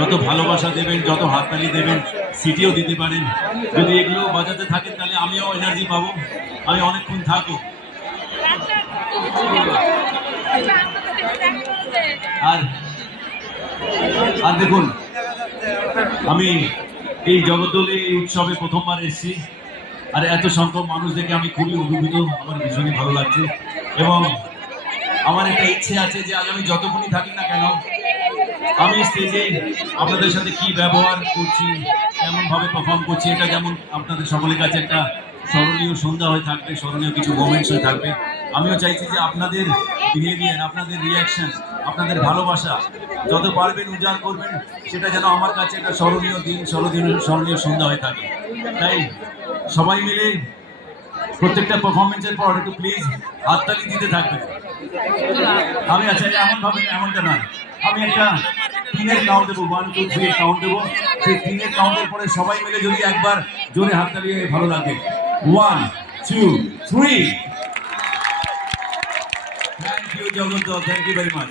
যত ভালোবাসা দেবেন, যত হাততালি দেবেন, সিটিও দিতে পারেন, যদি এগুলো বাজাতে থাকেন তাহলে আমিও এনার্জি পাবো, আমি অনেকক্ষণ থাকবো। আর আর দেখুন, আমি এই জগদ্দলে এই উৎসবে প্রথমবার এসেছি, আর এত সংখ্যক মানুষ দেখে আমি খুবই অভিভূত, আমার ভীষণই ভালো লাগছে। এবং আমার একটা ইচ্ছে আছে যে আজ আমি যতক্ষণই থাকি না কেন, আমি স্টেজে আপনাদের সাথে কি ব্যবহার করছি, কেমন ভাবে পারফর্ম করছি, এটা যেমন আপনাদের সকলের কাছে একটা স্মরণীয় সন্ধ্যা হয়ে থাকবে, স্মরণীয় কিছু মোমেন্টস হয়ে থাকবে। আমিও চাইছি যে আপনাদের বিহেভিয়ার, আপনাদের রিয়াকশন, আপনাদের ভালোবাসা যত পারবেন উজাড় করবেন, সেটা যেন আমার কাছে একটা স্মরণীয় দিন, স্মরণীয় সন্ধ্যা হয়ে থাকে। তাই সবাই মিলে প্রত্যেকটা পারফরমেন্সের পর একটু প্লিজ হাততালি দিতে থাকবেন। আমি আচ্ছা এমন ভাবে, এমনটা নয়, আমি একটা তিনের কাউন্ট দেবো, 1 2 3 কাউন্ট দেবো, সেই তিনের কাউন্টের পরে সবাই মিলে যদি একবার জোরে হাততালি ভালো লাগে। 1 2 3। Thank you Jagant, thank you very much.